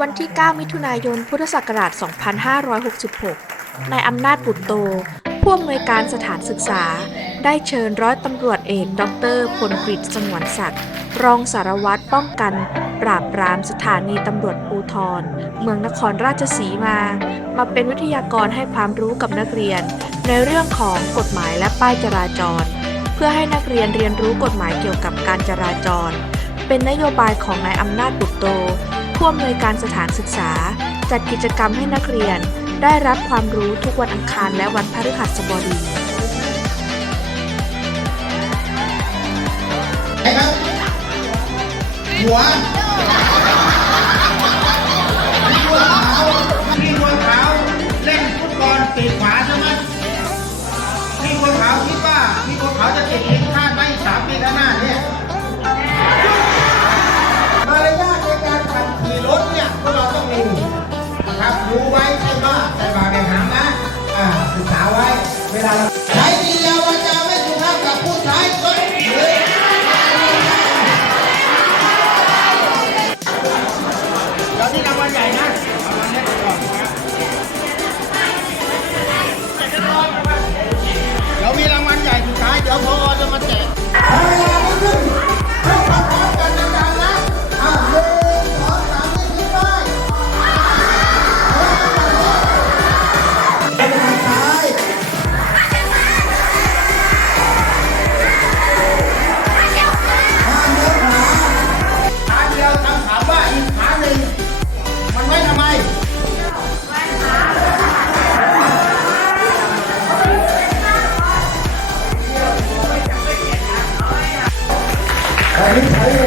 วันที่ 9 มิถุนายน พุทธศักราช 2566 นายอำนาจบุตรโต ผู้อำนวยการสถานศึกษา ได้เชิญร้อยตำรวจเอกดรพลกฤษสงวนสัตว์รองสารวัตรป้องกัน ปราบปรามสถานีตำรวจภูทร เมืองนครราชสีมา มาเป็นวิทยากรให้ความรู้กับนักเรียน ในเรื่องของกฎหมายและป้ายจราจร เพื่อให้นักเรียนเรียนรู้กฎหมายเกี่ยวกับการจราจร เป็นนโยบายของนายอำนาจบุตรโตผู้อำนวยการสถานศึกษา จัดกิจกรรมให้นักเรียน ได้รับความรู้ทุกวันอังคารและวันพฤหัสบดีหนครับหัวพี่บัวขาวพี่บัวขาวเล่นฟุตบอลปีกขวา เต